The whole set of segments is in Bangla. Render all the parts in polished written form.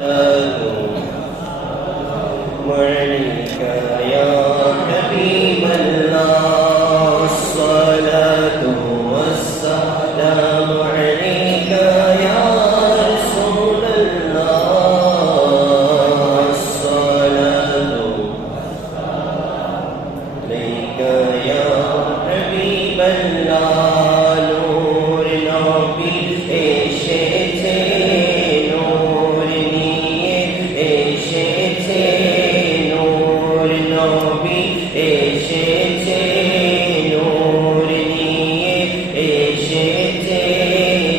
عليك يا حبيب الله الصلاة والسلام عليك يا رسول الله الصلاة عليك يا حبيب الله نور نبي এসেছে এসেছে নূর নিয়ে এসেছে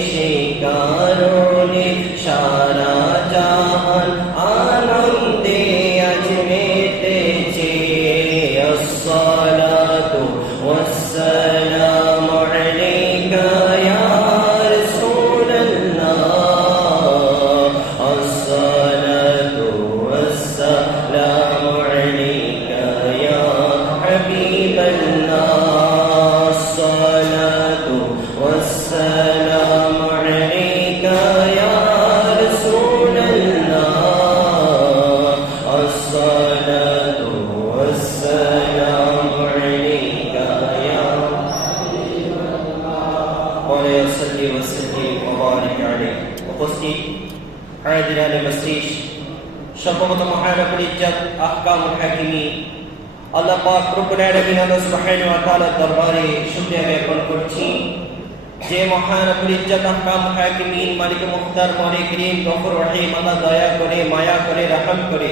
সে কারণে সারা জাহান আনন্দে আজ মেতেছে আসসালাতু ওয়াসসালামু আলাইকা ইয়া রাসূলুল্লাহ আসসালাতু ওয়াসসালামু আলাইকা حبيب الله الصلاة والسلام عليك يا رسول الله الصلاة والسلام عليك يا حبيب الله وصلي وسلم وبارك عليه وقصدي عادلان مسريش شفقة محارب الإجاب أحكام الحاكمين আল্লাহ পাক রব্বুল আলামিন আল্লাহ সুবহানাহু ওয়া তাআলার দরবারে শুকরিয়া জ্ঞাপন করছি যে মহান রব্বুল ইজ্জত আহকাম হাকিমিন মালিক মুখতার মালিক করিম গফুর রহিম আল্লাহ দয়া করে মায়া করে রহম করে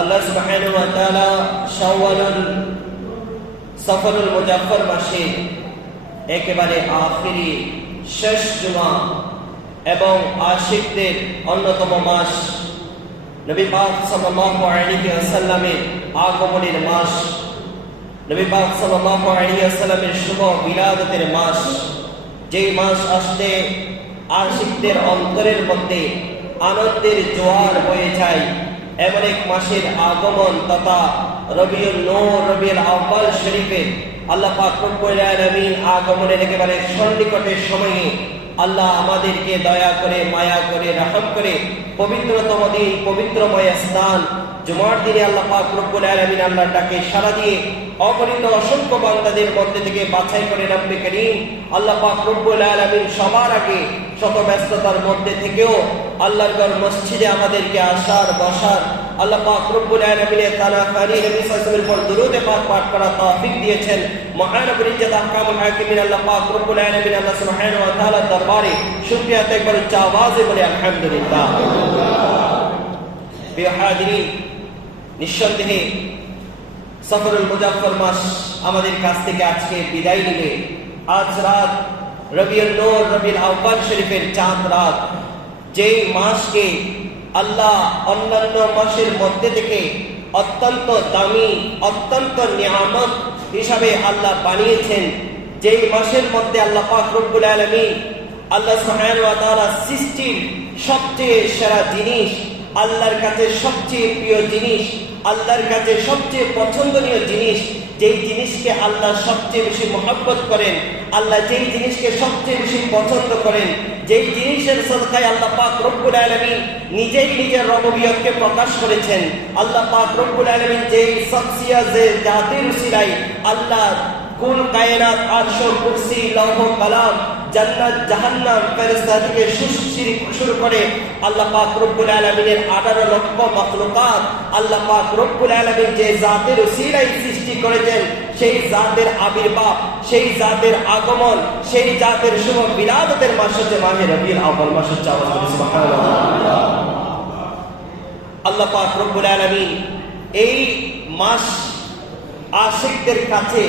আল্লাহ সুবহানাহু ওয়া তাআলা শাওয়ালুল সফরুল মুজাফফর মাসে একেবারে আখিরি শেষ জুমা এবং আশিকদের অন্যতম মাস নবী পাক সাল্লাল্লাহু আলাইহি ওয়াসাল্লামের আগমনের মাস নবী পাক সাল্লাল্লাহু আলাইহি ওয়াসাল্লামের শুভ বিলাদতের মাস যেই মাস আসতে আশিকদের অন্তরের মধ্যে আনন্দের জোয়ার বয়ে যায় এমন এক মাসের আগমন তথা রবিউল নূর রবিউল আউয়াল শরীফে আল্লাহ পাক রব্বুল আলামিন আগমনের একেবারে সন্নিকটের সময়ে আল্লাহ আমাদেরকে দয়া করে মায়া করে রহম করে পবিত্রতম দিন পবিত্রময় স্থান জুমার দিনে আল্লাহ পাক রব্বুল আলামিন আল্লাহর ডাকে সাড়া দিয়ে অগণিত অসংখ্য বান্দাদের মধ্যে থেকে বাছাই করে রব্বে করিম আল্লাহ পাক রব্বুল আলামিন সবার আগে শত ব্যস্ততার মধ্যে থেকেও আল্লাহর ঘর মসজিদে আমাদেরকে আসার বসার আল্লাহ পাক রব্বুল আলামিনের তানাকারী নবী সাল্লাল্লাহু আলাইহি ওয়াসাল্লামের উপর দরুদ পাক পাঠ করা তৌফিক দিয়েছেন মহান রব্বুল ইজ্জত আহকামুল হাকিমিন আল্লাহ পাক রব্বুল আলামিন আল্লাহ সুবহানাহু ওয়া তাআলার দরবারে শুকরিয়া একবার উচ্চ আওয়াজে বলে আলহামদুলিল্লাহ প্রিয় হাজিরিন নিঃসন্দেহে সফরুল মুজাফফর মাস আমাদের কাছ থেকে আজকে বিদায় নিবে আজ রাত রবিউল নূর রবিউল আউয়াল শরীফের চাঁদ রাত যেই মাসকে আল্লাহ অন্যান্য মাসের মধ্যে থেকে অত্যন্ত দামি অত্যন্ত নিয়ামত হিসাবে আল্লাহ বানিয়েছেন যেই মাসের মধ্যে আল্লাহ পাক রব্বুল আলামিন আল্লাহ সুবহানাহু ওয়া তাআলা সৃষ্টির সবচেয়ে সেরা জিনিস আল্লাহর কাছে সবচেয়ে প্রিয় জিনিস আল্লাহর কাছে সবচেয়ে পছন্দনীয় জিনিস যেই জিনিসকে আল্লাহ সবচেয়ে বেশি মহব্বত করেন আল্লাহ যেই জিনিসকে সবচেয়ে বেশি পছন্দ করেন যেই জিনিসের সদকায় আল্লাহ পাক রব্বুল আলামিন নিজেই নিজের রবুবিয়তকে প্রকাশ করেছেন আল্লাহ পাক রব্বুল আলামিন যেই শখসিয়াত যে জাতির উসিলায় আল্লাহ কুল কায়নাত আরশ কুরসি লৌহ কালাম জান্নাত জাহান্নাম ফেরেশতা থেকে শুরু করে আল্লাহ পাক রব্বুল আলামিনের 18 লক্ষ মাখলুকাত আল্লাহ পাক রব্বুল আলামিন যে জাতের উসিলায় সৃষ্টি করেছেন সেই জাতের আবির্ভাব সেই জাতের আগমন সেই জাতের শুভ বিলাদতের মাস হচ্ছে মাহে রবিউল আউয়াল মাস হচ্ছে সুবহানাল্লাহ আল্লাহ পাক রব্বুল আলামিন এই মাস আশিকদের কাছে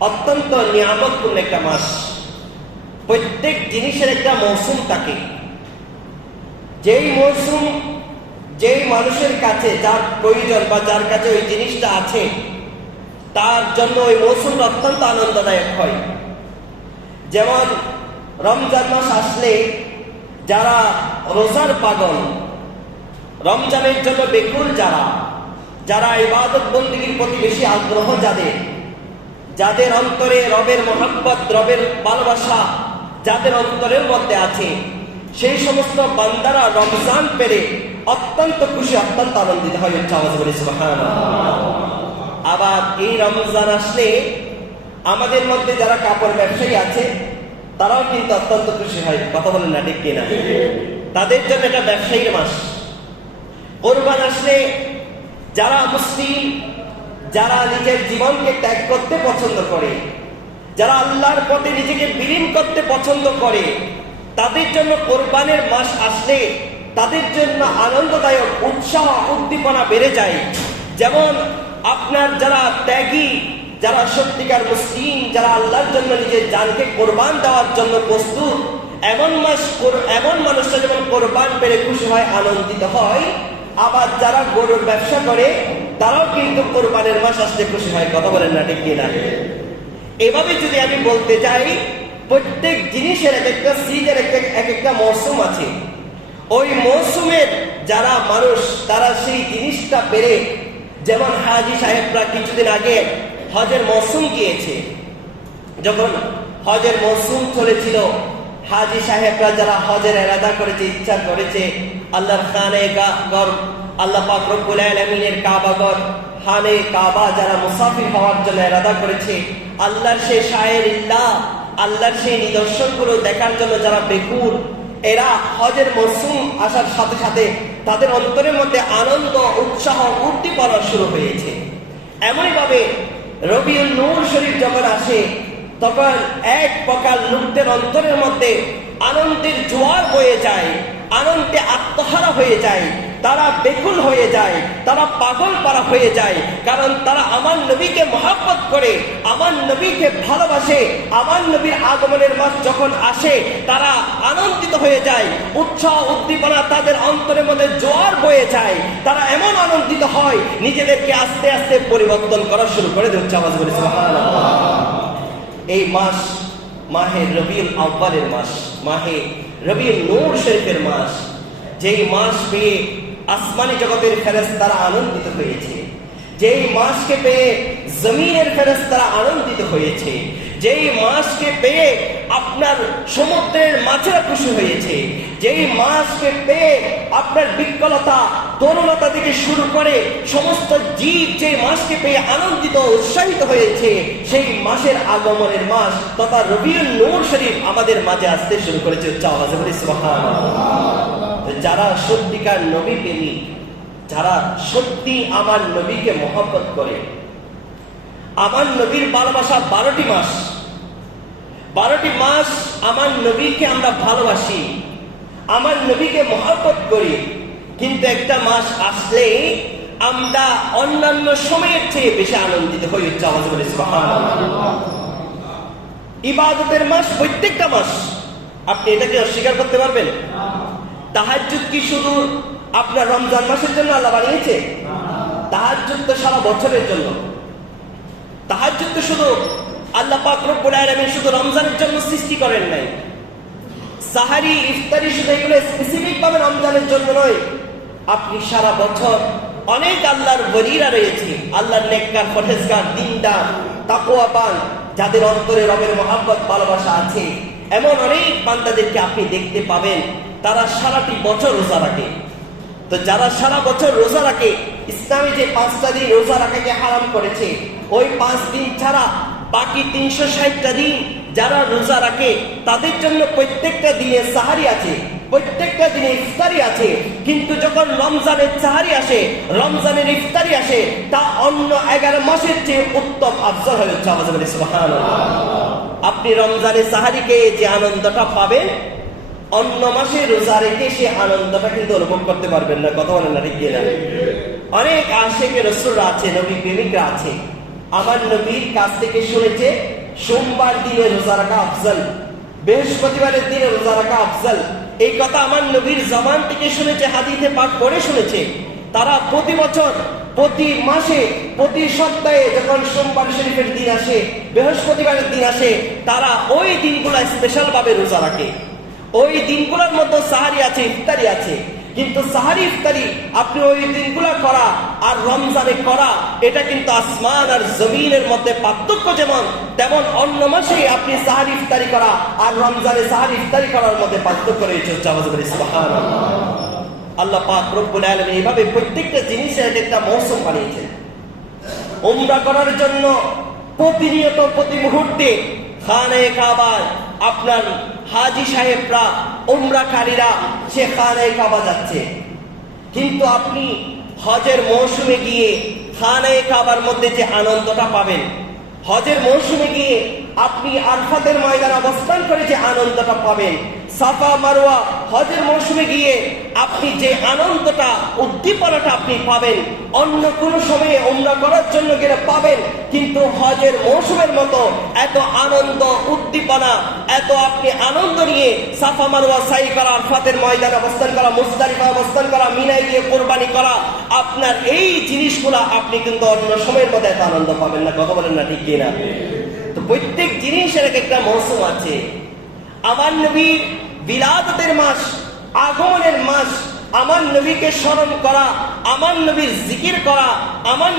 অত্যন্ত নিয়ামতপূর্ণ একটা মাস প্রত্যেক জিনিসের একটা মৌসুম থাকে যেই মৌসুম যেই মানুষের কাছে যার প্রয়োজন বা যার কাছে ওই জিনিসটা আছে তার জন্য ওই মৌসুমটা অত্যন্ত আনন্দদায়ক হয় যেমন রমজান মাস আসলে যারা রোজার পাগল রমজানের জন্য বেকুল যারা ইবাদত বন্দেগীর প্রতি বেশি আগ্রহ যাদের অন্তরে রবের মহব্বত রবের ভালোবাসা যাদের অন্তরের মধ্যে আছে সেই সমস্ত বান্দারা রমজান পেরে অত্যন্ত খুশি, অত্যন্ত আনন্দিত হয়। আওয়াজ বলি সুবহানাল্লাহ। আবার এই রমজান আসলে আমাদের মধ্যে যারা কাপড় ব্যবসায়ী আছে তারাও কিন্তু অত্যন্ত খুশি হয়। কথা বলেন না ঠিক কিনা? তাদের জন্য এটা ব্যবসায়ীর মাস। কোরবান আসলে যারা মুসলিম, যারা নিজের জীবনকে ত্যাগ করতে পছন্দ করে, যারা আল্লাহর পথে নিজেকে বিলীন করতে পছন্দ করে, তাদের জন্য কোরবানের মাস আসলে তাদের জন্য আনন্দদায়ক উৎসাহ উদ্দীপনা বেড়ে যায়। যেমন আপনার যারা ত্যাগী, যারা সত্যিকার মুসলিম, যারা আল্লাহর জন্য নিজের জানকে কোরবান দেওয়ার জন্য প্রস্তুত, এমন মানুষরা যেমন কোরবান পেরে খুশি হয়, আনন্দিত হয়, আবার যারা গরুর ব্যবসা করে তারাও কিন্তু কোরবানের মাস আসলে খুশি হয়। কথা বলেন না ঠিক কিনা? এভাবে যদি আমি বলতে যাই, প্রত্যেক জিনিসের এক একটা সিজনের এক একটা মৌসুম আছে। ওই মৌসুমের যারা মানুষ তারা সেই জিনিসটা পেরে, যেমন হাজী সাহেবরা কিছুদিন আগে হজের মৌসুম গিয়েছে, যখন হজের মৌসুম চলেছিল, হাজী সাহেবরা যারা হজের ইরাদা করেছে, ইচ্ছা করেছে, আল্লাহর খানে ঘর, আল্লাহ পাক রব্বুল আলামিনের কাবা ঘর, খানে কাবা যারা মুসাফির হওয়ার জন্য ইরাদা করেছে, আল্লাহর সেই শায়েরিল্লাহ, আল্লাহর সেই নিদর্শনগুলো দেখার জন্য যারা বেকুল, এরা হজের মৌসুম আসার সাথে সাথে তাদের অন্তরের মধ্যে আনন্দ, উৎসাহ, উদ্দীপনা শুরু হয়েছে। এমনই ভাবে রবিউল নূর শরীফ যখন আসে, তখন এক প্রকার লোকদের অন্তরের মধ্যে আনন্দের জোয়ার বয়ে যায়, আনন্দে আত্মহারা হয়ে যায়, তারা বেকুল হয়ে যায়, তারা পাগল পারা হয়ে যায়। কারণ তারা আমার নবীকে মহব্বত করে, আমার নবীকে ভালোবাসে। আমার নবীর আগমনের মাস যখন আসে তারা আনন্দিত হয়ে যায়, উৎসাহ উদ্দীপনা তাদের অন্তরের মধ্যে জোয়ার বয়ে যায়। তারা এমন আনন্দিত হয়, নিজেদেরকে আস্তে আস্তে পরিবর্তন করা শুরু করে দিচ্ছে। আওয়াজ বলি সুবহানাল্লাহ। এই মাস মাহে রবিউল আউয়ালের মাস, মাহে রবিউল নূর শরীফের মাস, যেই মাস পেয়ে আসমানি জগতের ফেরেশতারা আনন্দিত হয়েছে, যেই মাসকে পেয়ে জমিনের ফেরেশতারা আনন্দিত হয়েছে, যেই মাসকে পেয়ে আপনার সমুদ্রের মাছেরা খুশি হয়েছে, যেই মাসকে পেয়ে আপনার বিকলতা, তরুণতা থেকে শুরু করে সমস্ত জীব যে মাসকে পেয়ে আনন্দিত, উৎসাহিত হয়েছে, সেই মাসের আগমনের মাস তথা রবিউল নূর শরীফ আমাদের মাঝে আসতে শুরু করেছে। আওয়াজে বলি সুবহানাল্লাহ। যারা সত্যিকার নবী প্রেমিক, যারা সত্যি আমার নবীকে মহব্বত করে, আমার নবীর ভালোবাসা 12টি মাস, 12টি মাস আমার নবীকে আমরা ভালোবাসি, আমার নবীকে মহব্বত করি, কিন্তু একটা মাস আসলে আমরা অন্যান্য সময়ের চেয়ে বেশি আনন্দিত হই। আওয়াজ বলি সুবহানাল্লাহ। ইবাদতের মাস প্রত্যেকটা মাস, আপনি এটাকে অস্বীকার করতে পারবেন? তাহাজ্জুদ কি শুধু আপনার রমজান মাসের জন্য আল্লাহ বানিয়েছে? তাহাজ্জুদ তো সারা বছরের জন্য। তাহাজ্জুদ তো শুধু আল্লাহ পাক রব্বুল আলামিন শুধু রমজানের জন্য সৃষ্টি করেন নাই। সাহারি, ইফতারি শুধু এগুলো স্পেসিফিক ভাবে রমজানের জন্য নয়। আপনি সারা বছর অনেক আল্লাহর ওলিরা রয়েছে, আল্লাহর নেককার, পরহেজগার, দিনদার, তাকওয়াবান, যাদের অন্তরে রবের মহব্বত, ভালোবাসা আছে, এমন অনেক বান্দাদেরকে আপনি দেখতে পাবেন তারা সারাটি বছর রোজা রাখে। তো যারা সারা বছর রোজা রাখে, ইসলামে যে 5টা দিন রোজা রাখাকে হারাম করেছে, ওই 5 দিন ছাড়া বাকি 360টা দিন যারা রোজা রাখে তাদের জন্য প্রত্যেকটা দিনে সাহারি আছে, প্রত্যেকটা দিনে ইফতারি আছে। কিন্তু যখন রমজানের সাহারি আসে, রমজানের ইফতারি আসে, তা অন্য 11 মাসের চেয়ে উত্তম আফজল হয়ে যাচ্ছে। আওয়াজ বলি সুবহানাল্লাহ। আপনি রমজানের সাহারিকে যে আনন্দটা পাবেন, অন্য মাসে রোজা রেখে সে আনন্দটা কিন্তু অনুভব করতে পারবেন না। কথা বলেন না ঠিক কিনা? অনেক আশিকে রাসূলরা আছে, নবী প্রেমিকরা আছে, আমার নবীর কাছ থেকে শুনেছে সোমবার দিনে রোজা রাখা আফজল, বৃহস্পতিবারের দিনে রোজা রাখা আফজল। এই কথা আমার নবীর জবান থেকে শুনেছে, হাদিসে পাঠ করে শুনেছে। তারা প্রতি বছর, প্রতি মাসে, প্রতি সপ্তাহে যখন সোমবার শরীফের দিন আসে, বৃহস্পতিবারের দিন আসে, তারা ওই দিনগুলো স্পেশাল ভাবে রোজা রাখে। ওই দিনগুলোর মধ্যে সাহারি আছে, ইফতারি আছে। কিন্তু সাহারি ইফতারি আপনি ওই দিনগুলো করা আর রমজানে করা, এটা কিন্তু আসমান আর জমিনের মধ্যে পার্থক্য। যেমন তেমন অন্য মাসে আপনি সাহারি ইফতারি করা আর রমজানে সাহারি ইফতারি করার মধ্যে পার্থক্য রয়েছে। আওয়াজ বলি সুবহানাল্লাহ। আল্লাহ পাক রব্বুল আলামিন এইভাবে প্রত্যেকটা জিনিসের একটা মৌসুম বানিয়েছেন। উমরা করার জন্য প্রতিনিয়ত প্রতি মুহূর্তে খানায়ে কাবায় আপনার হাজী সাহেবরা উমরাকারীরা সে খানায়ে কাবা যাচ্ছে। কিন্তু আপনি হজের মৌসুমে গিয়ে খানায়ে কাবার মধ্যে যে আনন্দটা পাবেন, হজের মৌসুমে গিয়ে আপনি আরফাতের ময়দানে অবস্থান করে যে আনন্দটা পাবেন, সাফা মারওয়া হজের মৌসুমে গিয়ে আপনি যে আনন্দটা উদ্দীপনাটা আপনি পাবেন, অন্য কোনো সময়ে উমরা করার জন্য গেলে পাবেন, কিন্তু হজের মৌসুমের মতো এত আনন্দ উদ্দীপনা, এত আপনি আনন্দ নিয়ে সাফা মারওয়া সাই করা, আরফাতের ময়দানে অবস্থান করা, মুজদালিফায় অবস্থান করা, মিনায় গিয়ে কোরবানি করা, আপনার এই জিনিসগুলো আপনি কিন্তু অন্য সময়ের মধ্যে এত আনন্দ পাবেন না। কথা বলেন না ঠিক কিনা? তো প্রত্যেক জিনিসের একটা মৌসুম আছে। আমার নবীর বিলাদতের মাস, আগমনের মাস, আমার নবীকে স্মরণ করা, আমার নবীর জিকির করা, আমার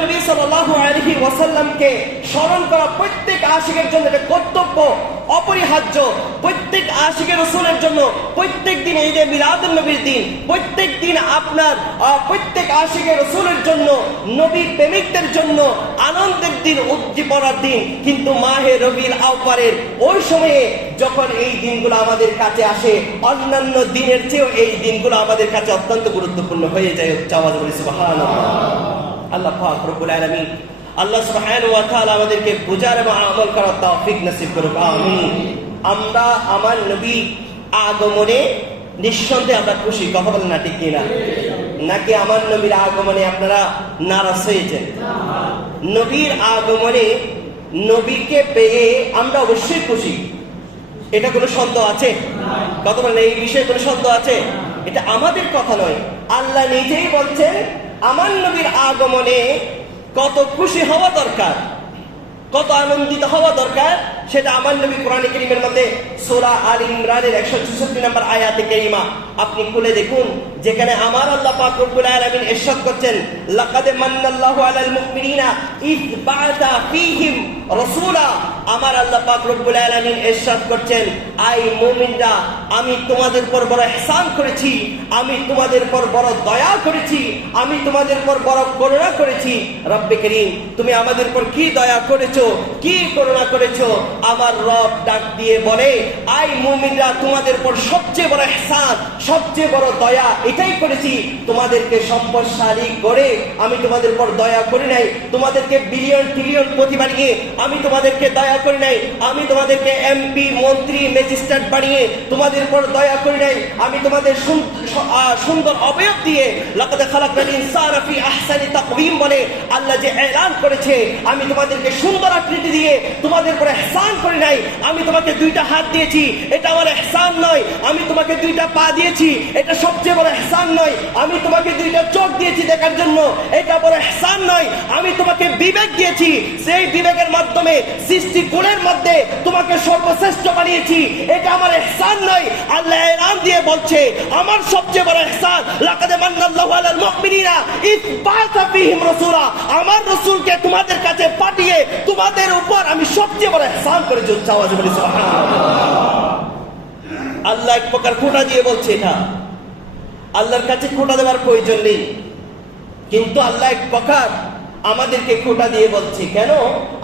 নবী সাল্লাল্লাহু আলাইহি ওয়াসাল্লামকে স্মরণ করা প্রত্যেক আশিকের জন্য এটা কর্তব্য, অপরিহার্য। প্রত্যেক আশিকের রাসূলের জন্য প্রত্যেক দিন ঈদে মিলাদুন নবীর দিন, প্রত্যেক দিন আপনার প্রত্যেক আশিকের রাসূলের জন্য, নবী প্রেমিকদের জন্য আনন্দের দিন, উদ্দীপনার দিন। কিন্তু মাহে রবিউল আউয়ালের ওই সময়ে যখন এই দিনগুলো আমাদের কাছে আসে, অন্যান্য দিনের চেয়েও এই দিনগুলো আমাদের কাছে অত্যন্ত গুরুত্বপূর্ণ হয়ে যায়। আওয়াজ বলি সুবহানাল্লাহ। আল্লাহ পাক রব্বুল আলামিন, আল্লাহ সুবহানাহু ওয়া তাআলা আমাদেরকে বুঝার এবং আমল করার তৌফিক নসিব করুক, আমিন। আমরা আমার নবী আগমনে নিঃসন্দেহে আমরা খুশি। কথা বলেন না ঠিক কিনা? নাকি আমার নবীর আগমনে আপনারা নারাজ হয়েছেন? নবীর আগমনে, নবীকে পেয়ে আমরা অবশ্যই খুশি, এটা কোনো সন্দেহ আছে? কথা বলেন, এই বিষয়ে কোনো সন্দেহ আছে? এটা আমাদের কথা নয়, আল্লাহ নিজেই বলছেন আমার নবীর আগমনে কত খুশি হওয়া দরকার, কত আনন্দিত হওয়া দরকার, সেটা আমার নবী কোরআন কারীমের মধ্যে সূরা আল ইমরানের 164 নম্বর আয়াতে কারিমা আপনি খুলে দেখুন, যেখানে আমার আল্লাহ পাক রব্বুল আলামিন ইরশাদ করছেন, লাকাদ মান্নাল্লাহু আলাল মুমিনিনা ইয বা'আসা ফীহিম রাসূলা। আমার আল্লাহ পাক রব্বুল আলামিন ইরশাদ করছেন, আই মুমিনরা, আমি তোমাদের উপর বড় ইহসান করেছি, আমি তোমাদের উপর বড় দয়া করেছি, আমি তোমাদের উপর বড় করুণা করেছি। রব্বে করিম, তুমি আমাদের উপর কি দয়া করেছো, কি করুণা করেছো? আমার রব ডাক দিয়ে বলে, আই মুমিনরা, তোমাদের উপর সবচেয়ে বড় ইহসান, সবচেয়ে বড় দয়া এটাই করেছি, তোমাদেরকে সম্পদশালী করে আমি তোমাদের উপর দয়া করি নাই, তোমাদেরকে বিলিয়ন ট্রিলিয়ন প্রতি বানিয়ে আমি তোমাদেরকে দয়া করি নাই, আমি তোমাদেরকে এমপি মন্ত্রী ম্যাজিস্ট্রেট বানিয়ে তোমাদের উপর দয়া করি নাই, আমি তোমাদের সুন্দর অবয়ব দিয়ে লাকাদ খালাকনাল ইনসানা ফি আহসানি তাকওয়িম বলে আল্লাহ যে এলান করেছে, আমি তোমাদেরকে সুন্দর আকৃতি দিয়ে তোমাদের উপর ইহসান করি নাই। আমি তোমাকে দুইটা হাত দিয়েছি, এটা আমার ইহসান নয়। আমি তোমাকে দুইটা পা দিয়েছি, এটা সবচেয়ে বড় ইহসান নয়। আমি তোমাকে দুইটা চোখ দিয়েছি দেখার জন্য, এটা বড় ইহসান নয়। আমি তোমাকে বিবেক দিয়েছি, সেই বিবেকের মাধ্যমে সৃষ্টি গুণের মধ্যে তোমাকে সর্বশ্রেষ্ঠ বানিয়েছি, এটা আমার ইহসান নয়। আল্লাহ এলান দিয়ে বলছে, আমার সবচেয়ে বড় ইহসান, লাকাদ মান্নাল্লাহু আলাল মুমিনিনা ইয বা'আসা ফীহিম রাসূলা, আমার রাসূলকে তোমাদের কাছে পাঠিয়ে তোমাদের উপর আমি সবচেয়ে বড় ইহসান করেছি। আওয়াজ বলি সুবহানাল্লাহ। আল্লাহ এক প্রকার খোঁটা দিয়ে বলছে, এটা আল্লাহর কাছে খোঁটা দেওয়ার প্রয়োজন নেই, কিন্তু আল্লাহ এক প্রকার আমাদেরকে খোঁটা দিয়ে বলছে, কেন?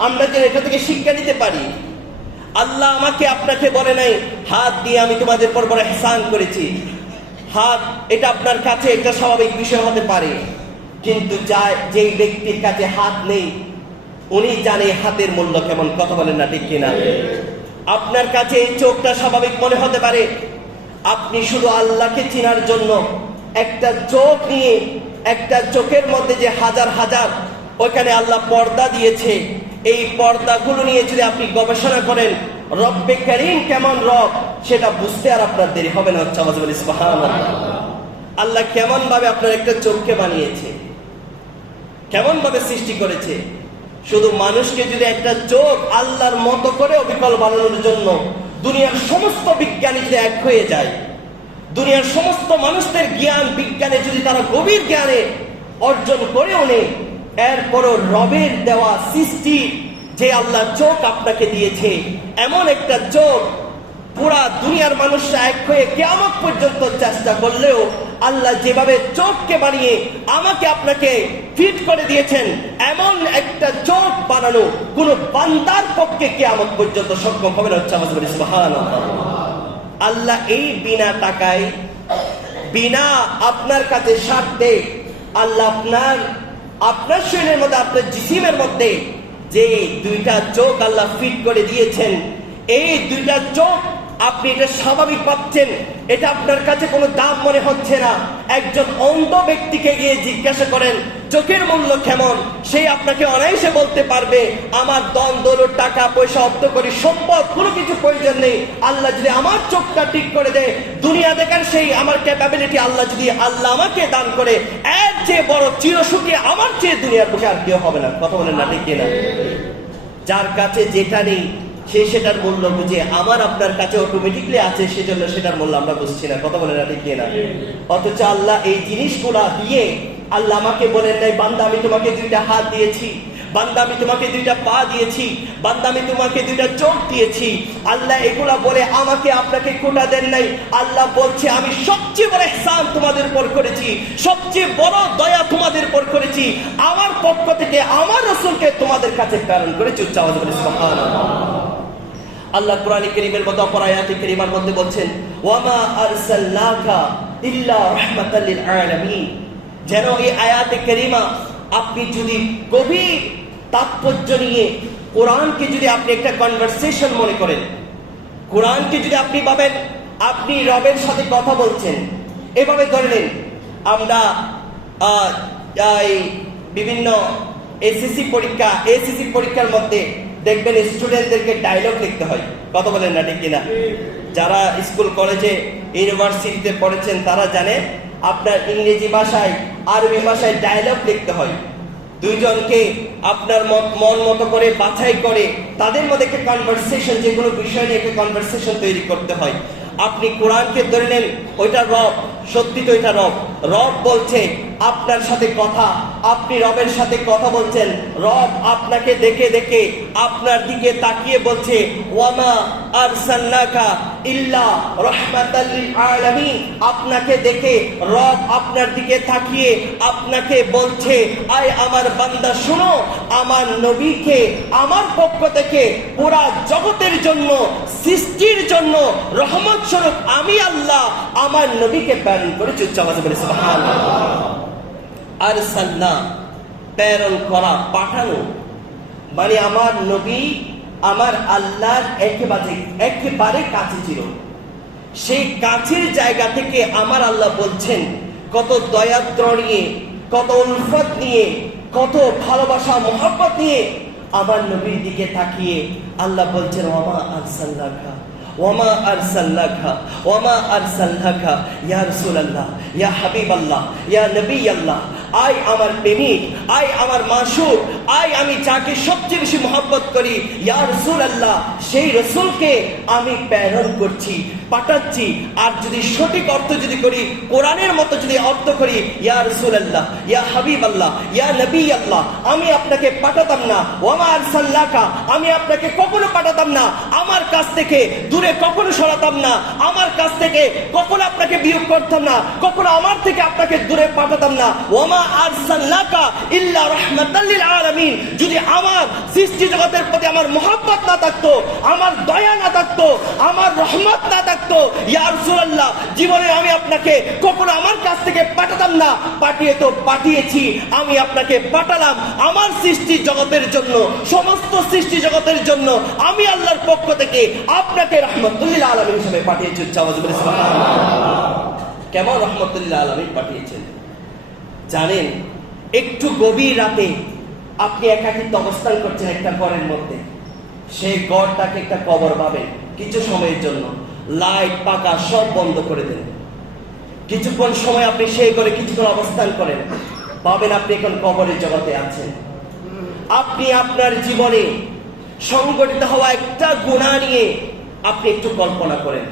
আমরা যেন এটা থেকে শিক্ষা নিতে পারি। আল্লাহ আমাকে আপনাকে বলে নাই, হাত দিয়ে আমি তোমাদের পর বড় ইহসান করেছি। হাত, এটা আপনার কাছে একটা স্বাভাবিক বিষয় হতে পারে, কিন্তু যেই ব্যক্তির কাছে হাত নেই উনি জানে হাতের মূল্য কেমন। কথা বলেন না ঠিক কিনা? আপনার কাছে এই চোখটা স্বাভাবিক মনে হতে পারে, আপনি শুধু আল্লাহকে চেনার জন্য একটা চোখ নিয়ে, একটা চোখের মধ্যে যে হাজার হাজার ওইখানে আল্লাহ পর্দা দিয়েছে, এই পর্দাগুলো নিয়ে যদি আপনি গবেষণা করেন রব্বে কারীম কেমন রব, সেটা বুঝতে আর আপনার দেরি হবে না। আওয়াজ বলি সুবহানাল্লাহ। আল্লাহ কেমন ভাবে আপনার একটা চোখকে বানিয়েছে, কেমন ভাবে সৃষ্টি করেছে। শুধু মানুষকে যদি একটা চোখ আল্লাহর মতো করে অবিকল বানানোর জন্য দুনিয়ার সমস্ত বিজ্ঞানী যদি এক হয়ে যায়, দুনিয়ার সমস্ত মানুষদের জ্ঞান বিজ্ঞানে যদি তারা গভীর জ্ঞানে অর্জন করেও নেই, এরপরও রবের দেওয়া সৃষ্টি যে আল্লাহ চোখ আপনাকে দিয়েছে, এমন একটা চোখ পুরা দুনিয়ার মানুষরা এক হয়ে কিয়ামত পর্যন্ত চেষ্টা করলেও আল্লাহ যেভাবে চোখকে বানিয়ে আমাকে আপনাকে ফিট করে দিয়েছেন, এমন একটা চোখ বানানো কোন বান্দার পক্ষে কিয়ামত পর্যন্ত সক্ষম হবে না। সুবহানাল্লাহ। আল্লাহ এই বিনা টাকায়, বিনা আপনার কাছে স্বার্থে আল্লাহ আপনার শরীরের মধ্যে, আপনার জিসিমের মধ্যে যে দুইটা চোখ আল্লাহ ফিট করে দিয়েছেন, এই দুইটা চোখ আপনি এটা স্বাভাবিক পাচ্ছেন, এটা আপনার কাছে কোনো দাম মনে হচ্ছে না। একজন অন্ধ ব্যক্তিকে গিয়ে জিজ্ঞাসা করেন চোখের মূল্য কেমন, সেই আপনাকে অনায়াসে বলতে পারবে আমার দন দৌলত, টাকা পয়সা, অর্থ করি, সম্পদ কোনো কিছু প্রয়োজন নেই। আল্লাহ যদি আমার চোখটা ঠিক করে দেয়, দুনিয়া দেখার সেই আমার ক্যাপাবিলিটি আল্লাহ যদি আল্লাহ আমাকে দান করে, এর চেয়ে বড় চিরসুখী আমার চেয়ে দুনিয়ার বসে আর কেউ হবে না। কথা বলেন না ঠিক কিনা? যার কাছে যেটা নেই সে সেটার মূল্য বুঝে, আমার আপনার কাছে অটোমেটিকলি আছে, সেজন্য সেটার মূল্য আমরা বুঝছি না। কথা বলে না ঠিক না? অথচ আল্লাহ এই জিনিসগুলা দিয়ে আল্লাহ আমাকে বলেন নাই বান্দা আমি তোমাকে দুইটা হাত দিয়েছি, বান্দা আমি তোমাকে দুইটা পা দিয়েছি, বান্দা আমি তোমাকে দুইটা চোখ দিয়েছি। আল্লাহ এগুলা বলে আমাকে আপনাকে কোটা দেন নাই। আল্লাহ বলছে আমি সবচেয়ে বড় ইহসান তোমাদের উপর করেছি, সবচেয়ে বড় দয়া তোমাদের উপর করেছি, আমার পক্ষ থেকে আমার রাসূলকে তোমাদের কাছে প্রেরণ করেছি। উচ্চ আওয়াজে বলে সুবহানাল্লাহ। আল্লাহ কোরআন কারীমের মধ্যে অপর আয়াতে কারীমার মধ্যে বলছেন ওয়ামা আরসালনাকা ইল্লা রাহমাতাল লিল আলামিন। যেন এই আয়াতে কারীমা আপনি যদি গভীর তাৎপর্য নিয়ে কোরআনকে যদি আপনি একটা কনভারসেশন মনে করেন, কোরআনকে যদি আপনি ভাবেন আপনি রবের সাথে কথা বলছেন, এভাবে ধরে নিন আমরা বিভিন্ন এসএসসি পরীক্ষার মধ্যে দেখবেন স্টুডেন্টদেরকে ডায়লগ লিখতে হয়। কথা বলেন না ঠিক কিনা? যারা স্কুল কলেজে ইউনিভার্সিটিতে পড়েছেন তারা জানে আপনার ইংরেজি ভাষায়, আরবি ভাষায় ডায়লগ লিখতে হয়। দুইজনকে আপনার মন মতো করে বাছাই করে তাদের মধ্যে একটা কনভারসেশন, যে কোনো বিষয় নিয়ে একটা কনভারসেশন তৈরি করতে হয়। আপনি কোরআনকে ধরে নেন, ওইটা রব, সত্যি তো এটা রব বলছে আপনার সাথে কথা, আপনি রবের সাথে কথা বলছেন, রব আপনাকে দেখে দেখে আপনার দিকে তাকিয়ে বলছে ওয়ামা আরসালনাকা ইল্লা রাহমাতাল লিল আলামিন। আপনাকে দেখে রব আপনার দিকে তাকিয়ে আপনাকে বলছে আয় আমার বান্দা শুনো, আমার নবীকে আমার পক্ষ থেকে পুরা জগতের জন্য, সৃষ্টির জন্য রহমত স্বরূপ আমি আল্লাহ আমার নবীকে প্রেরণ করেছি। উচ্চ আওয়াজে বলে সুবহানাল্লাহ। আরসালনা প্রেরণ করা, পাঠানো, মানে আমার নবী আমার আল্লাহর একেবারে কাছে ছিল। সেই কাছের জায়গা থেকে আমার আল্লাহ বলছেন কত দয়াদ্র নিয়ে, কত উলফত নিয়ে, কত ভালোবাসা মহব্বত নিয়ে আমার নবীর দিকে তাকিয়ে আল্লাহ বলছেন ওয়ামা আরসালনাকা ওয়ামা আরসালনাকা ওয়ামা আরসালনাকা ইয়া রাসূলুল্লাহ, ইয়া হাবিবাল্লাহ, ইয়া নবী আল্লাহ। আয় আমার প্রেমিক, আয় আমার মাসুক, আয় আমি যাকে সবচেয়ে বেশি মহব্বত করি, ইয়া রাসূলুল্লাহ, সেই রাসূলকে আমি প্রেরণ করছি, পাঠাচ্ছি। আর যদি সঠিক অর্থ যদি করি, কোরআনের মতো যদি অর্থ করি, ইয়া রাসূলুল্লাহ, ইয়া হাবিবাল্লাহ, ইয়া নবী আল্লাহ, আমি আপনাকে পাঠাতাম না, ওয়ামা আরসালনাকা, আমি আপনাকে কখনো পাঠাতাম না, আমার কাছ থেকে দূরে কখনো সরাতাম না, আমার কাছ থেকে কখনো আপনাকে বিয়োগ করতাম না, কখনো আমার থেকে আপনাকে দূরে পাঠাতাম না। ওয়ামা আরসালনাকা ইল্লা রাহমাতাল লিল আলামিন। যদি আমার সৃষ্টি জগতের প্রতি আমার মহব্বত না থাকতো, আমার দয়া না থাকতো, আমার রহমত না থাকতো, ইয়া রাসূলুল্লাহ, জীবনে আমি আপনাকে কখনো আমার কাছ থেকে পাঠাতাম না। পাঠিয়ে তো পাঠিয়েছি, আমি আপনাকে পাঠালাম আমার সৃষ্টি জগতের জন্য, সমস্ত সৃষ্টি জগতের জন্য আমি আল্লাহর পক্ষ থেকে আপনাকে রাহমাতুল লিল আলামিন হিসেবে পাঠিয়েছি। সুবহানাল্লাহ। কেমন রাহমাতুল লিল আলামিন পাঠিয়েছেন জানেন? একটু গভীর রাতে আপনি একাকিত্ব অবস্থান করছেন একটা ঘরের মধ্যে, সেই ঘরটাকে একটা কবর ভাবেন। কিছু সময়ের জন্য লাইট পাকা সব বন্ধ করে দেন, কিছুক্ষণ সময় আপনি সেই ঘরে কিছুক্ষণ অবস্থান করেন, ভাবেন আপনি এখন কবরের জগতে আছেন। আপনি আপনার জীবনে সংগঠিত হওয়া একটা গুনাহ নিয়ে আপনি একটু কল্পনা করেন।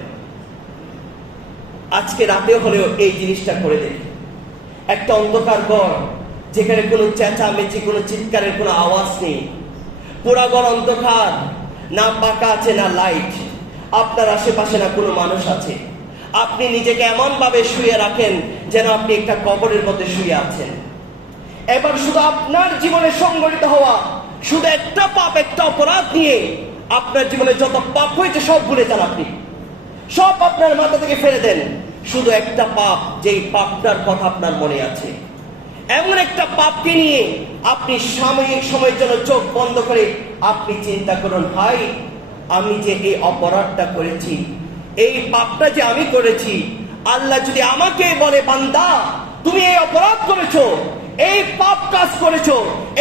আজকে রাতে হলেও এই জিনিসটা করে দেখি। একটা অন্ধকার ঘর, যেখানে কোনো চেঁচামেচি, কোনো চিৎকারের কোনো আওয়াজ নেই, পুরা ঘর অন্ধকার, না পাকা আছে না লাইট। আপনার আশেপাশে না কোনো মানুষ আছে, আপনি নিজেকে এমন ভাবে শুয়ে রাখেন যেন আপনি একটা কবরের মধ্যে শুয়ে আছেন। এবার শুধু আপনার জীবনে সংগঠিত হওয়া শুধু একটা পাপ, একটা অপরাধ নিয়ে আপনার জীবনে যত পাপ হয়েছে সব ভুলে যান, আপনি সব আপনার মাথা থেকে ফেলে দেন। শুধু একটা পাপ, যেই পাপটার কথা আপনার মনে আছে, এমন একটা পাপকে নিয়ে আপনি সাময়িক সময়ের জন্য চোখ বন্ধ করে আপনি চিন্তা করুন, ভাই আমি যে এই অপরাধটা করেছি, এই পাপটা যে আমি করেছি, আল্লাহ যদি আমাকে বলে বান্দা তুমি এই অপরাধ করেছো, এই পাপ কাজ করেছো,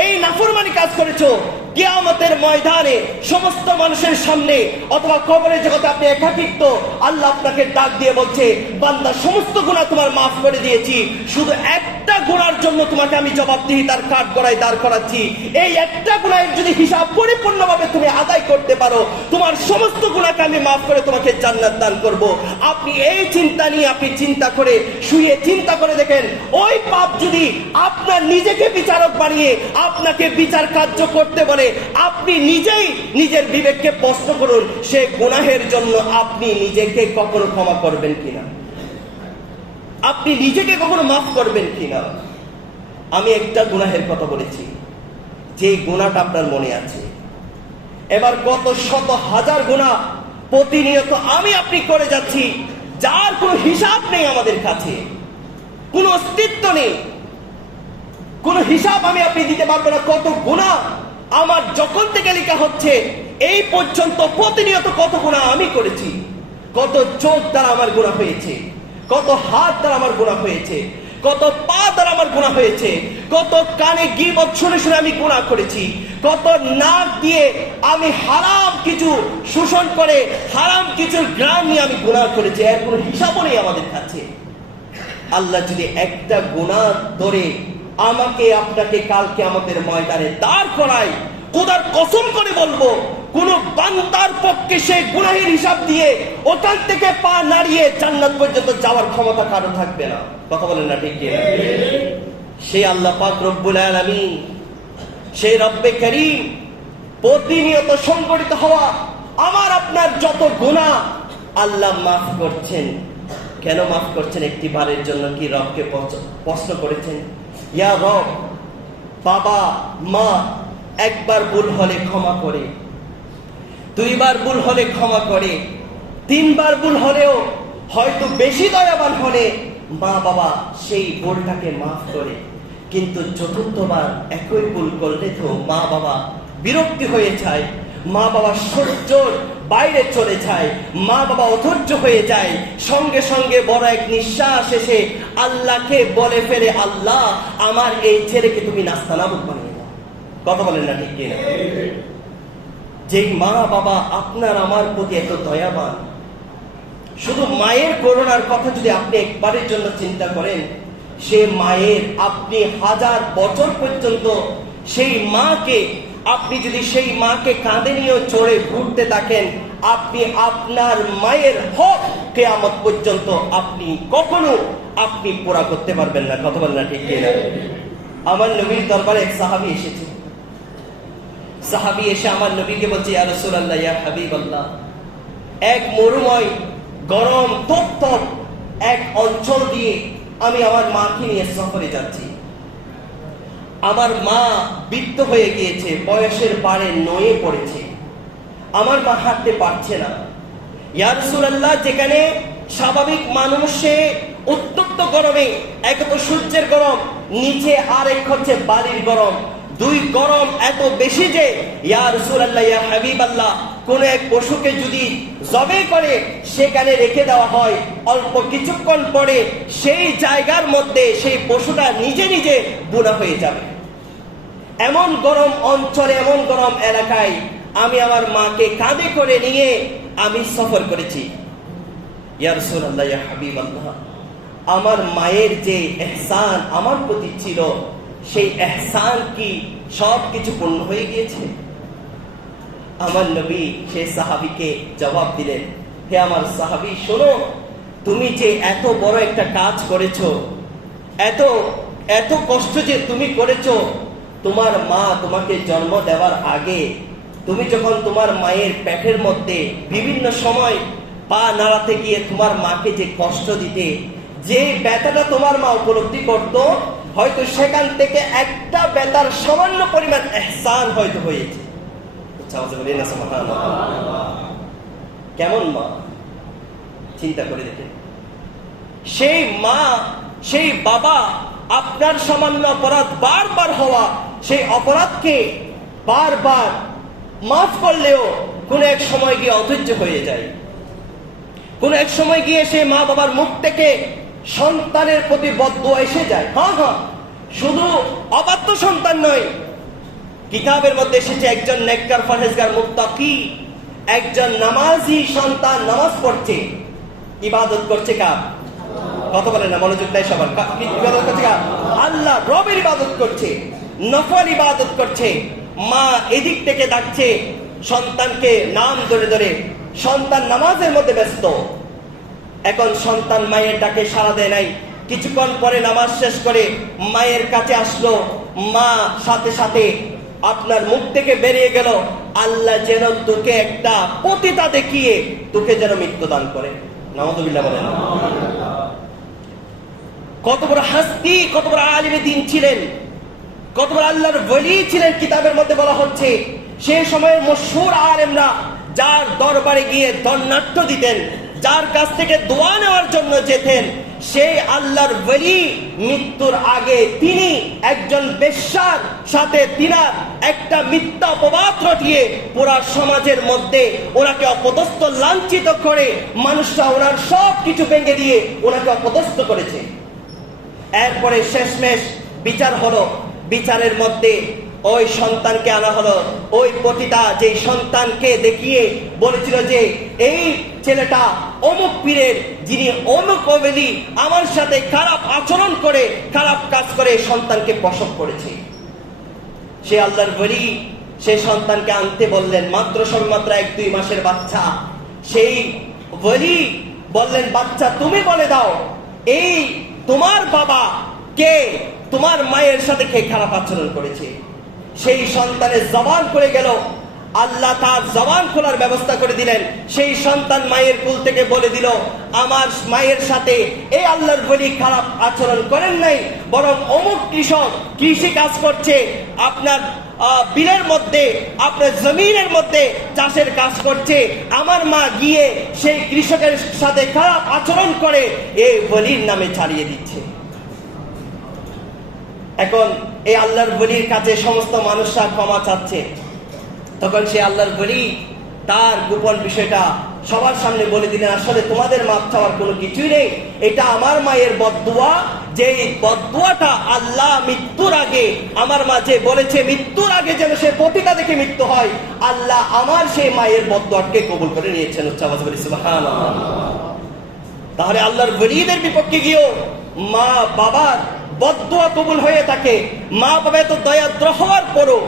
এই নাফরমানি কাজ করেছো, কিয়ামতের ময়দানে সমস্ত মানুষের সামনে অথবা কবরের জগতে আপনি একাকিত্ব, আল্লাহ আপনাকে ডাক দিয়ে বলছে বান্দা সমস্ত গুনাহ তোমার মাফ করে দিয়েছি, শুধু একটা গুনার জন্য তোমাকে আমি জবাবদিহিতার কাঠগড়ায় দাঁড় করাচ্ছি। এই একটা গুনাহের যদি হিসাব পরিপূর্ণভাবে তুমি আদায় করতে পারো, তোমার সমস্ত গুনাহকে আমি মাফ করে তোমাকে জান্নাত দান করব। আপনি এই চিন্তা নিয়ে আপনি চিন্তা করে শুয়ে চিন্তা করে দেখেন, ওই পাপ যদি আপনার নিজেকে বিচারক বানিয়ে আপনাকে বিচার কার্য করতে বলে, আপনি নিজেই নিজের বিবেককে প্রশ্ন করুন, সে গুনাহের জন্য আপনি নিজেকে কখনো ক্ষমা করবেন কিনা, আপনি নিজেকে কখনো মাফ করবেন কিনা। আমি একটা গুনাহের কথা বলেছি, যে গুনাহটা আপনার মনে আছে। এবার কত শত হাজার গুনাহ প্রতিনিয়ত আমি আপনি করে যাচ্ছি, যার কোনো হিসাব নেই আমাদের কাছে, কোনো অস্তিত্ব নেই, কোনো হিসাব আমি আপনি দিতে পারবো না। কত গুনাহ আমার যখন থেকে লেখা হচ্ছে এই পর্যন্ত প্রতিনিয়ত কত গুনাহ আমি করেছি, কত চোখ দ্বারা আমার গুনাহ হয়েছে, কত হাত দ্বারা আমার গুনাহ হয়েছে, কত পা দ্বারা আমার গুনাহ হয়েছে, কত কানে গীবত শুনে শুনে আমি গুনাহ করেছি, কত নাক দিয়ে আমি হারাম কিছু শোষণ করে হারাম কিছুর গ্রাম নিয়ে আমি গুনাহ করেছি, এর কোনো হিসাবও নেই আমাদের কাছে। আল্লাহ যদি একটা গুনাহ ধরে আমাকে আপনাকে কালকে আমাদের ময়দানে দাঁড় করায়, খোদার কসম করে বলবো কোন বান্দার পক্ষে সে গুনাহের হিসাব দিয়ে ওখান থেকে পা নাড়িয়ে জান্নাত পর্যন্ত যাওয়ার ক্ষমতা কারো থাকবে না। কথা বলেন না ঠিক কিনা? সেই আল্লাহ পাক রব্বুল আলামিন, সেই রব্বে কারীম প্রতিনিয়ত সংগঠিত হওয়া আমার আপনার যত গুনাহ আল্লাহ মাফ করছেন। কেন মাফ করছেন? একটি বারের জন্য কি রবকে প্রশ্ন করেছেন, ইয়া রব, বাবা মা একবার ভুল হলে ক্ষমা করে, দুইবার ভুল হলে ক্ষমা করে, তিনবার ভুল হলেও হয়তো বেশি দয়াবান হলে মা বাবা সেই ভুলটাকে মাফ করে, কিন্তু চতুর্থবার একই ভুল করলে তো মা বাবা বিরক্তি হয়ে যায়, মা বাবা সহ্যর বাইরে চলে যায়, মা বাবা অধৈর্য হয়ে যায়, সঙ্গে সঙ্গে বড় এক নিঃশ্বাস এসে আল্লাহকে বলে ফেলে, আল্লাহ আমার এই ছেলেকে তুমি নাস্তানাবুদ বানিয়ে দাও। কথা বলেন না ঠিক কিনা? যেই মা বাবা আপনার আমার প্রতি এত দয়াবান, শুধু মায়ের করুণার কথা যদি আপনি একবারের জন্য চিন্তা করেন, সে মায়ের আপনি 1000 বছর পর্যন্ত সেই মাকে আপনি যদি সেই মাকে কাঁধে নিয়ে চড়ে ঘুরতে থাকেন, আপনি আপনার মায়ের হক কিয়ামত পর্যন্ত আপনি কখনো আপনি পুরা করতে পারবেন না। কথা বলেন না ঠিক কিনা? আমার নবীর দরবারে এক সাহাবী এসেছে। সাহাবী এসে আমার নবীকে বলছে, ইয়া রাসূলুল্লাহ, ইয়া হাবিবাল্লাহ, এক মরুময় গরম তপ্ত এক অঞ্চল দিয়ে আমি আমার মাকে নিয়ে সফরে যাচ্ছি। আমার মা বৃদ্ধ হয়ে গিয়েছে, বয়সের পারে নয়ে পড়েছে, আমার মা হাঁটতে পারছে না। ইয়া রাসূলুল্লাহ, যেখানে স্বাভাবিক মানুষে উত্তপ্ত গরমে, এক তো সূর্যের গরম, নিচে আর এক হচ্ছে বালির গরম, দুই গরম এত বেশি যে ইয়া রাসূলুল্লাহ, ইয়া হাবিবাল্লাহ, কোন এক পশুকে যদি জবে করে সেখানে রেখে দেওয়া হয়, অল্প কিছুক্ষণ পরে সেই জায়গার মধ্যে সেই পশুটা নিজে নিজে বুনা হয়ে যাবে। এমন গরম অঞ্চলে, এমন গরম এলাকায় আমি আমার মাকে কাঁধে করে নিয়ে আমি সফর করেছি। ইয়া রাসূলুল্লাহ, ইয়া হাবিবাল্লাহ, আমার মায়ের যে ইহসান আমার প্রতি ছিল, সেই ইহসান কি সব কিছু পূর্ণ হয়ে গিয়েছে? আমার নবী সেই সাহাবীকে জবাব দিলেন, হে আমার সাহাবী, শোনো, তুমি যে এত বড় একটা কাজ করেছো, এত এত কষ্ট যে তুমি করেছো, তোমার মা তোমাকে জন্ম দেওয়ার আগে তুমি যখন তোমার মায়ের পেটের মধ্যে বিভিন্ন সময় পা নাড়াতে গিয়ে তোমার মাকে যে কষ্ট দিতে, যে ব্যথাটা তোমার মা উপলব্ধি করত, হয়তো সেখান থেকে একটা ব্যথার সামান্য পরিমাণ ইহসান হয়তো হয়েছে। কেমন মা, চিন্তা করে দেখেন। সেই মা, সেই বাবা আপনার সামান্য অপরাধ বারবার হওয়া, সেই অপরাধকে বারবার মাফ করলেও কোন এক সময় গিয়ে অধৈর্য হয়ে যায়। কোন এক সময় গিয়ে সেই মা বাবার মুখ থেকে সন্তানের প্রতি বদদুয়া এসে যায়। হ্যাঁ, শুধু অবাধ্য সন্তান নয়, কিতাবের মধ্যে এসেছে একজন নেককার পরহেজগার মুত্তাকি, একজন নামাজি সন্তান নামাজ পড়ছে, ইবাদত করছে কার? কথা বলে না, মনোযোগ নাই সবার। ইবাদত করছে কার? আল্লাহ রবের ইবাদত করছে, নফল ইবাদত করছে। মা এদিক থেকে ডাকছে সন্তানকে নাম ধরে ধরে, সন্তান নামাজের মধ্যে ব্যস্ত। এখন সন্তান মায়ের ডাকে সাড়া দেয় নাই। কিছুক্ষণ পরে নামাজ শেষ করে মায়ের কাছে আসলো, মা সাথে সাথে আপনার মুখ থেকে বেরিয়ে গেল, আল্লাহ যেন তোকে একটা পতিতা দেখিয়ে তোকে যেন মৃত্যু দান করে। নাউযুবিল্লাহ বলেন। কত বড় হাস্তি, কত বড় আলিমে দ্বীন ছিলেন, কত বড় আল্লাহর ওলি ছিলেন। কিতাবের মধ্যে বলা হচ্ছে সেই সময়ের মশহুর আলেমরা যার দরবারে গিয়ে দণ্ডনাট্য দিতেন, যার কাছ থেকে দোয়া নেওয়ার জন্য যেতেন, সেই আল্লাহর ওলি মৃত্যুর আগে তিনি একজন বেশ্যার সাথে তিনার একটা মিথ্যা অপবাদ রটিয়ে পুরা সমাজের মধ্যে ওনাকে অপদস্থ লাঞ্ছিত করে মানুষরা ওনার সব কিছু ভেঙে দিয়ে ওনাকে অপদস্থ করেছে। এরপরে শেষমেশ বিচার হলো। বিচারের মধ্যে ওই সন্তানকে আনা হলো। ওই পতিতা যে সন্তানকে দেখিয়ে বলেছিল যে এই ছেলেটা অমুক পীরের, যিনি অমুক ওলি, আমার সাথে খারাপ আচরণ করে, খারাপ কাজ করে সন্তানকে প্রসব করেছে। সে আল্লাহর ওলি সেই সন্তানকে আনতে বললেন, মাত্র সবেমাত্র 1-2 মাসের বাচ্চা। সেই ওলি বললেন, বাচ্চা তুমি বলে দাও, এই তোমার বাবা কে, তোমার মায়ের সাথে কে খারাপ আচরণ করেছে? সেই সন্তানের জবান খুলে গেল। আল্লাহ তার জবান খোলার ব্যবস্থা করে দিলেন। সেই সন্তান মায়ের কুল থেকে বলে দিল, আমার মায়ের সাথে এই আল্লাহর ওলি খারাপ আচরণ করেন নাই, বরং অমুক কৃষক কৃষি কাজ করছে, আপনার বিলের মধ্যে, আপনার জমিনের মধ্যে চাষের কাজ করছে, আমার মা গিয়ে সেই কৃষকের সাথে খারাপ আচরণ করে এই ওলির নামে ছাড়িয়ে দিচ্ছে। এখন এই আল্লাহর ওলির কাছে সমস্ত মানুষরা ক্ষমা চাচ্ছে। তখন সে আল্লাহর ওলি তার গোপন বিষয়টা সবার সামনে বলে দিলেন, আসলে তোমাদের মাপ চাওয়ার কোনো কিছুই নেই, এটা আমার মায়ের বদদুয়া। যে বদদুয়াটা আল্লাহ মৃত্যুর আগে, আমার মা যে বলেছে মৃত্যুর আগে যেন সে পতিতা দেখে মৃত্যু হয়, আল্লাহ আমার সেই মায়ের বদদুয়াকে কবুল করে নিয়েছেন। সুবহানাল্লাহ। তাহলে আল্লাহর ওলিদের বিপক্ষে গিয়েও মা বাবার বদদুয়া কবুল হয়ে থাকে। মা বাবা এত দয়াদ্র হওয়ার পরও,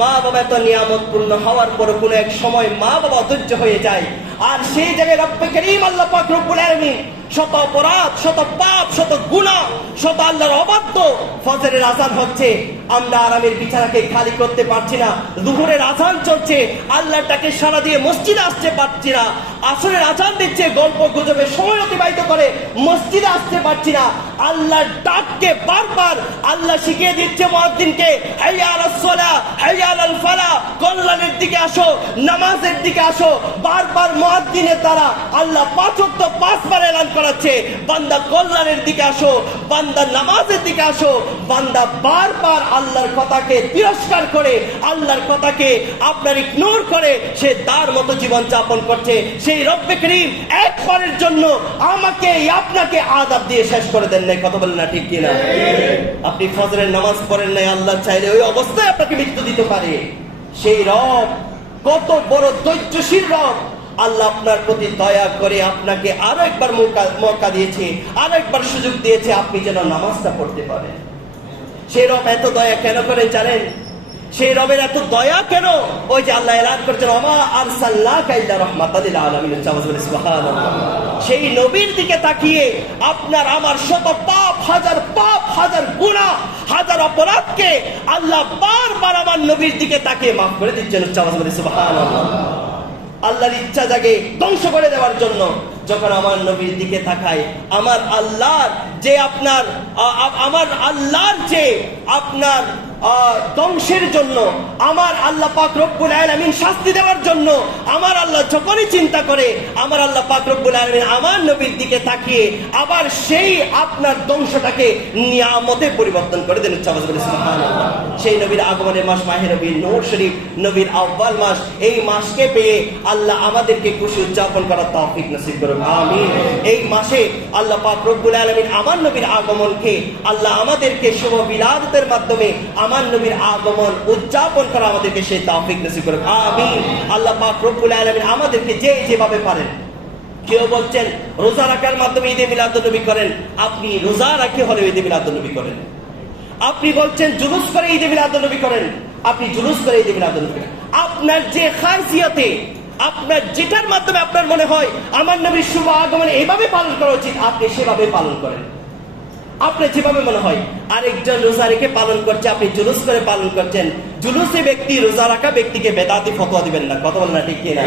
মা বাবা এত নিয়ামতপূর্ণ হওয়ার পরও কোন এক সময় মা বাবা অধৈর্য হয়ে যায়। আর সেই জায়গায় রব্বে করিম আল্লাহ পাক রব্বুল আলামিন শত অপরাধ, শত পাপ, শত গুনাহ, শত আল্লাহর অবাধ্য। ফজরের আযান হচ্ছে, আমরা আরামের বিছানাকে খালি করতে পারছি না। দুপুরের আযান চলছে, আল্লাহটাকে সারা দিয়ে মসজিদে আসতে পারছি না। আসরের আযান দিচ্ছে, গল্প গুজবে সময় অতিবাহিত করে মসজিদে আসতে পারছি না। আল্লাহর ডাককে বারবার আল্লাহ শিখিয়ে দিচ্ছে মুয়াজ্জিনকে, হাইয়া আলাস সালাহ, হাইয়া আলাল ফালাহ, কল্যাণের দিকে আসো, নামাজের দিকে আসো। বারবার মুয়াজ্জিনের দ্বারা আল্লাহ 5 ওয়াক্ত 5 বার এলান করাচ্ছে, বান্দা কল্যাণের দিকে আসো, বান্দা নামাজের দিকে আসো। বান্দা বারবার আল্লাহর কথাকে তিরস্কার করে, আল্লাহর কথাকে আপনার ইগনোর করে সে তার মতো জীবন যাপন করছে। সেই রব্বে করিম একবারের জন্য আমাকে আপনাকে আযাব দিয়ে শেষ করে দেন নাই। কথা বলেন না, ঠিক কিনা? আপনি ফজরের নামাজ পড়েন নাই, আল্লাহ চাইলে ওই অবস্থায় আপনাকে মৃত্যু দিতে পারে। সেই রব কত বড় ধৈর্যশীল রব। আল্লাহ আপনার প্রতি দয়া করে আপনাকে আরো একবার মৌকা দিয়েছে, আরো একবার সুযোগ দিয়েছে, আপনি যেন নামাজটা পড়তে পারেন। সেই রব এত দয়া কেন করেন জানেন? সেই রবের এত দয়া কেন? ওই যে আল্লাহ এলান করেছেন ওমা আরসালনাকা ইল্লা রাহমাতাল লিল আলামিন। সুবহানাল্লাহ। সেই নবীর দিকে তাকিয়ে আপনার আমার শত পাপ, হাজার গুনাহ, হাজার অপরাধকে আল্লাহ বারবার আমার নবীর দিকে তাকিয়ে মাফ করে দিচ্ছেন। সুবহানাল্লাহ। আল্লাহর ইচ্ছা জাগে ধ্বংস করে দেওয়ার জন্য। যখন আমার নবীর দিকে তাকায়, আমার আল্লাহর যে আপনার ধ্বংসের জন্য, আমার আল্লাহ পাক রব্বুল আলামিন শাস্তি দেওয়ার জন্য, আমার আল্লাহ যখনই চিন্তা করে, আমার আল্লাহ পাক রব্বুল আলামিন আমার নবীর দিকে তাকিয়ে আবার সেই আপনার ধ্বংসটাকে নিয়ামতে পরিবর্তন করে দেন। সুবহানাল্লাহ। সেই নবীর আগমনের মাস মাহে রবিউল নূর শরীফ, নবীর আউয়াল মাস। এই মাসকে পেয়ে আল্লাহ আমাদেরকে খুশি উদযাপন করার তৌফিক নসিব করুন। আমিন। এই মাসে আল্লাহ পাক রব্বুল আলামিন আমার নবীর আগমনকে আল্লাহ আমাদেরকে শুভ বিলাদতের মাধ্যমে আমার নবীর আগমন উদযাপন করা আমাদেরকে সেই তৌফিক নসিব করুন। আমিন। আল্লাহ পাক রব্বুল আলামিন আমাদেরকে যেভাবে পারেন, কেউ বলছেন রোজা রাখার মাধ্যমে ঈদে মিলাদুন নবী করেন, আপনি রোজা রাখে হলে ঈদে মিলাদুন নবী করেন। আপনি বলছেন জুলুস করে ঈদে মিলাদুন নবী করেন, আপনি জুলুস করে ঈদে মিলাদুন নবী করেন। আপনার যে খাসিয়তে, আপনার যেটার মাধ্যমে আপনার মনে হয় আমার নবীর শুভ আগমন এভাবে পালন করা উচিত, আপনি সেভাবে পালন করেন। আপনার যেভাবে মনে হয় আরেকজন রোজা রেখে পালন করছে, আপনি জুলুস করে পালন করছেন, জুলুসে ব্যক্তি রোজা রাখা ব্যক্তিকে বেদাতি ফতোয়া দিবেন না। কথা বলেন না, ঠিক কিনা?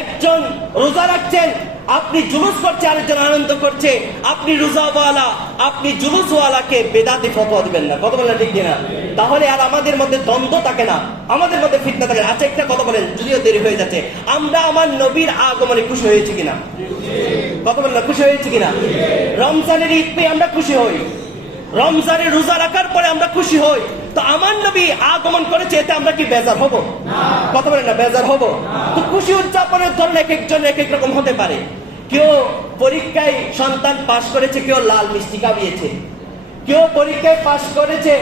একজন রোজা রাখছেন, আপনি জুলুস করছে, আরেকজন আনন্দ করছে, আপনি রোজাওয়ালা, আপনি জুলুসওয়ালাকে বেদাতি ফতোয়া দিবেন না। কথা বলেন না, ঠিক কিনা? তাহলে আর আমাদের মধ্যে দ্বন্দ্ব থাকে না, আমাদের মধ্যে ফিতনা থাকে না। আচ্ছা, একটা কথা বলেন, যদিও দেরি হয়ে যাচ্ছে, আমরা আমার নবীর আগমনে খুশি হয়েছি কিনা? কথা বলেন না, খুশি হয়েছি কিনা? রমজানের ঈদ পেয়ে আমরা খুশি হই, রমজানের রোজা রাখার পরে আমরা খুশি হই। তো আমার নবী আগমন করেছে, এতে আমরা কি বেজার হব? কথা বলেন না, বেজার হব? তো খুশি উদযাপনের ধরন এক একজন এক এক রকম হতে পারে। কেউ পরীক্ষায় সন্তান পাশ করেছে, কেউ লাল মিষ্টি খাইয়েছে, কেউ পরীক্ষায় পাশ করেছে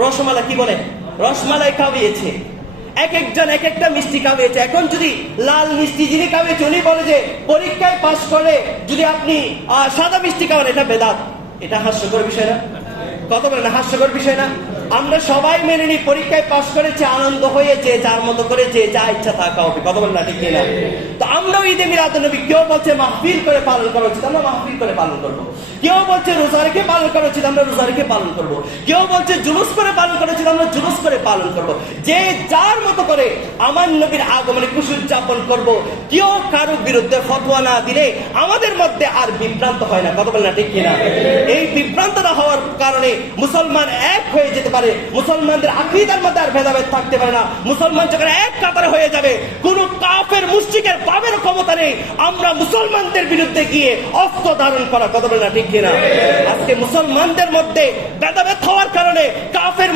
রসমালাই কি বলে রসমালাই খাইয়েছে, এক একজন এক একটা মিষ্টি খাইয়েছে। এখন যদি লাল মিষ্টি যিনি খাইয়েছে উনি বলে যে পরীক্ষায় পাশ করে যদি আপনি সাদা মিষ্টি খাওয়ান, এটা বেদাত। এটা হাস্যকর বিষয় না? কথা বলে না, হাস্যকর বিষয় না? আমরা সবাই মেনে নিই, পরীক্ষায় পাশ করেছে, আনন্দ হয়েছে, যার মতো করে যে যা ইচ্ছা তা খাওয়াবে। কথা বলে না, ঠিক কিনা? তো আমরাও ঈদে মিলাদুন নবী, কেউ বলছে মাহফিল করে পালন করা উচিত, আমরা মাহফিল করে পালন করবো। কেউ বলছে রোজা রেখে পালন করা উচিত, আমরা রোজা রেখে পালন করবো। কেউ বলছে জুলুস করে পালন করা উচিত, আমরা জুলুস করে পালন করবো। যে যার মতো করে আমার নবীর আগমনে খুশি উদযাপন করবো। কেউ কারো বিরুদ্ধে ফতোয়া না দিলে আমাদের মধ্যে আর বিভ্রান্ত হয় না। কথা বলে না, ঠিক কিনা? এই বিভ্রান্ত না হওয়ার কারণে মুসলমান এক হয়ে যেতে পারে, মুসলমানদের আকীদার মধ্যে আর ভেদাভেদ থাকতে পারে না। মুসলমান যখন এক কাতারে হয়ে যাবে, কোন কাফের মুশরিকের পাবের ক্ষমতা নেই আমরা মুসলমানদের বিরুদ্ধে গিয়ে অস্ত্র ধারণ করা। কথা বলে না, ঠিক কিনা? আজকে মুসলমানদের মধ্যে ভেদাভেদ হওয়ার কারণে কাফের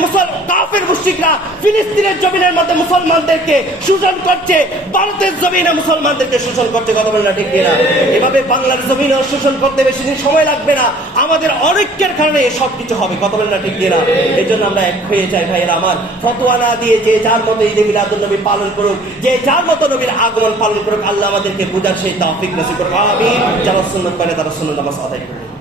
মুশরিকরা ফিলিস্তিনের জমিনের মধ্যে মুসলমানদেরকে শোষণ করছে, ভারতের জমিনে মুসলমানদেরকে শোষণ করছে। কথা বলে না, ঠিক কিনা? এভাবে বাংলার জমিনেও শোষণ করতে বেশি দিন সময় লাগবে না। আমাদের অনৈক্যের কারণে সব কিছু হবে। কথা বলে না, ঠিক কিনা? এই জন্য আমরা এক হয়ে যাই ভাইয়েরা আমার, ফতোয়া না দিয়ে যে যার মতো ঈদে মিলাদুন নবী পালন করুক, যে যার মতো নবীর আগমন পালন করুক। আল্লাহ আমাদেরকে বুঝার সেই তৌফিক নসিব করুন। আমিন। যারা সুন্নাত মানে তারা সুন্নাত নামাজ আদায় করুন।